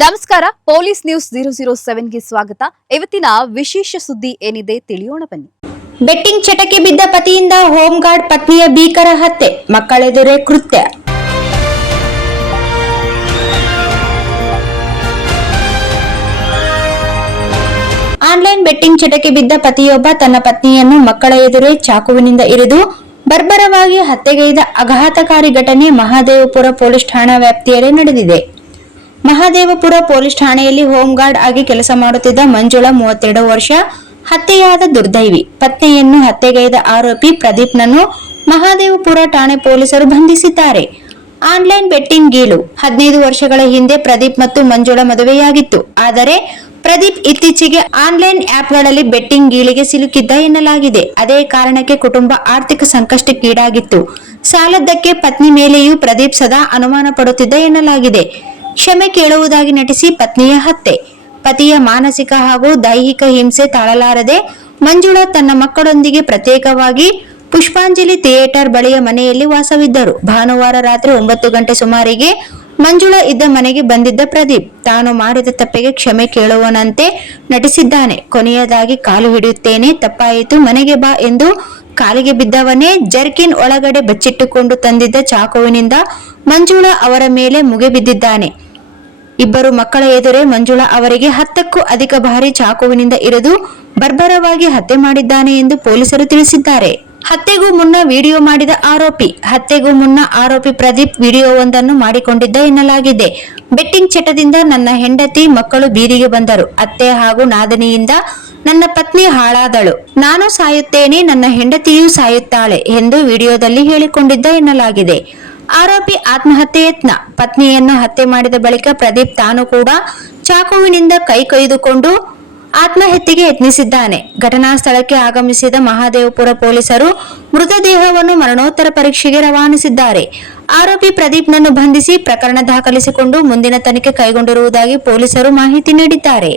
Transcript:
ನಮಸ್ಕಾರ, police news 007ಗೆ ಸ್ವಾಗತ. ಇವತ್ತಿನ ವಿಶೇಷ ಸುದ್ದಿ ಏನಿದೆ ತಿಳಿಯೋಣ ಬನ್ನಿ. ಬೆಟ್ಟಿಂಗ್ ಚಟಕ್ಕೆ ಬಿದ್ದ ಪತಿಯಿಂದ ಹೋಮ್ ಗಾರ್ಡ್ ಪತ್ನಿಯ ಭೀಕರ ಹತ್ಯೆ, ಮಕ್ಕಳೆದುರೇ ಕೃತ್ಯ. ಆನ್ಲೈನ್ ಬೆಟ್ಟಿಂಗ್ ಚಟಕ್ಕೆ ಬಿದ್ದ ಪತಿಯೊಬ್ಬ ತನ್ನ ಪತ್ನಿಯನ್ನು ಮಕ್ಕಳ ಎದುರೇ ಚಾಕುವಿನಿಂದ ಇರಿದು ಬರ್ಬರವಾಗಿ ಹತ್ಯೆಗೈದ ಆಘಾತಕಾರಿ ಘಟನೆ ಮಹದೇವಪುರ ಪೊಲೀಸ್ ಠಾಣಾ ವ್ಯಾಪ್ತಿಯಲ್ಲಿ ನಡೆದಿದೆ. ಮಹದೇವಪುರ ಪೊಲೀಸ್ ಠಾಣೆಯಲ್ಲಿ ಹೋಮ್ ಗಾರ್ಡ್ ಆಗಿ ಕೆಲಸ ಮಾಡುತ್ತಿದ್ದ ಮಂಜುಳಾ 32 ವರ್ಷ ಹತ್ಯೆಯಾದ ದುರ್ದೈವಿ. ಪತ್ನಿಯನ್ನು ಹತ್ಯೆಗೈದ ಆರೋಪಿ ಪ್ರದೀಪ್ನನ್ನು ಮಹದೇವಪುರ ಠಾಣೆ ಪೊಲೀಸರು ಬಂಧಿಸಿದ್ದಾರೆ. Online betting ಗೀಳು. 15 ವರ್ಷಗಳ ಹಿಂದೆ ಪ್ರದೀಪ್ ಮತ್ತು ಮಂಜುಳಾ ಮದುವೆಯಾಗಿತ್ತು. ಆದರೆ ಪ್ರದೀಪ್ ಇತ್ತೀಚೆಗೆ ಆನ್ಲೈನ್ ಆಪ್ಗಳಲ್ಲಿ ಬೆಟ್ಟಿಂಗ್ ಗೀಳಿಗೆ ಸಿಲುಕಿದ್ದ ಎನ್ನಲಾಗಿದೆ. ಅದೇ ಕಾರಣಕ್ಕೆ ಕುಟುಂಬ ಆರ್ಥಿಕ ಸಂಕಷ್ಟಕ್ಕೀಡಾಗಿತ್ತು. ಸಾಲದ್ದಕ್ಕೆ ಪತ್ನಿ ಮೇಲೆಯೂ ಪ್ರದೀಪ್ ಸದಾ ಅನುಮಾನ ಪಡುತ್ತಿದ್ದ ಎನ್ನಲಾಗಿದೆ. ಕ್ಷಮೆ ಕೇಳುವುದಾಗಿ ನಟಿಸಿ ಪತ್ನಿಯ ಹತ್ಯೆ. ಪತಿಯ ಮಾನಸಿಕ ಹಾಗೂ ದೈಹಿಕ ಹಿಂಸೆ ತಾಳಲಾರದೆ ಮಂಜುಳಾ ತನ್ನ ಮಕ್ಕಳೊಂದಿಗೆ ಪ್ರತ್ಯೇಕವಾಗಿ ಪುಷ್ಪಾಂಜಲಿ ಥಿಯೇಟರ್ ಬಳಿಯ ಮನೆಯಲ್ಲಿ ವಾಸವಿದ್ದರು. ಭಾನುವಾರ ರಾತ್ರಿ 9 ಗಂಟೆ ಸುಮಾರಿಗೆ ಮಂಜುಳಾ ಇದ್ದ ಮನೆಗೆ ಬಂದಿದ್ದ ಪ್ರದೀಪ್ ತಾನು ಮಾಡಿದ ತಪ್ಪಿಗೆ ಕ್ಷಮೆ ಕೇಳುವನಂತೆ ನಟಿಸಿದ್ದಾನೆ. ಕೊನೆಯದಾಗಿ ಕಾಲು ಹಿಡಿಯುತ್ತೇನೆ, ತಪ್ಪಾಯಿತು, ಮನೆಗೆ ಬಾ ಎಂದು ಕಾಲಿಗೆ ಬಿದ್ದವನೇ ಜರ್ಕಿನ್ ಒಳಗಡೆ ಬಚ್ಚಿಟ್ಟುಕೊಂಡು ತಂದಿದ್ದ ಚಾಕುವಿನಿಂದ ಮಂಜುಳಾ ಅವರ ಮೇಲೆ ಮುಗಿಬಿದ್ದಿದ್ದಾನೆ. ಇಬ್ಬರು ಮಕ್ಕಳ ಎದುರೇ ಮಂಜುಳಾ ಅವರಿಗೆ 10ಕ್ಕೂ ಅಧಿಕ ಬಾರಿ ಚಾಕುವಿನಿಂದ ಇರಿದು ಬರ್ಬರವಾಗಿ ಹತ್ಯೆ ಮಾಡಿದ್ದಾನೆ ಎಂದು ಪೊಲೀಸರು ತಿಳಿಸಿದ್ದಾರೆ. ಹತ್ಯೆಗೂ ಮುನ್ನ ವಿಡಿಯೋ ಮಾಡಿದ ಆರೋಪಿ. ಹತ್ಯೆಗೂ ಮುನ್ನ ಆರೋಪಿ ಪ್ರದೀಪ್ ವಿಡಿಯೋವೊಂದನ್ನು ಮಾಡಿಕೊಂಡಿದ್ದ ಎನ್ನಲಾಗಿದೆ. ಬೆಟ್ಟಿಂಗ್ ಚಟದಿಂದ ನನ್ನ ಹೆಂಡತಿ ಮಕ್ಕಳು ಬೀದಿಗೆ ಬಂದರು. ಅತ್ತೆ ಹಾಗೂ ನಾದಿನಿಯಿಂದ ನನ್ನ ಪತ್ನಿ ಹಾಳಾದಳು. ನಾನು ಸಾಯುತ್ತೇನೆ, ನನ್ನ ಹೆಂಡತಿಯೂ ಸಾಯುತ್ತಾಳೆ ಎಂದು ವಿಡಿಯೋದಲ್ಲಿ ಹೇಳಿಕೊಂಡಿದ್ದ ಎನ್ನಲಾಗಿದೆ. ಆರೋಪಿ ಆತ್ಮಹತ್ಯೆ ಯತ್ನ. ಪತ್ನಿಯನ್ನು ಹತ್ಯೆ ಮಾಡಿದ ಬಳಿಕ ಪ್ರದೀಪ್ ತಾನು ಕೂಡ ಚಾಕುವಿನಿಂದ ಕೈ ಕೊಯ್ದುಕೊಂಡು ಆತ್ಮಹತ್ಯೆಗೆ ಯತ್ನಿಸಿದ್ದಾನೆ. ಘಟನಾ ಸ್ಥಳಕ್ಕೆ ಆಗಮಿಸಿದ ಮಹದೇವಪುರ ಪೊಲೀಸರು ಮೃತದೇಹವನ್ನು ಮರಣೋತ್ತರ ಪರೀಕ್ಷೆಗೆ ರವಾನಿಸಿದ್ದಾರೆ. ಆರೋಪಿ ಪ್ರದೀಪ್ನನ್ನು ಬಂಧಿಸಿ ಪ್ರಕರಣ ದಾಖಲಿಸಿಕೊಂಡು ಮುಂದಿನ ತನಿಖೆ ಕೈಗೊಂಡಿರುವುದಾಗಿ ಪೊಲೀಸರು ಮಾಹಿತಿ ನೀಡಿದ್ದಾರೆ.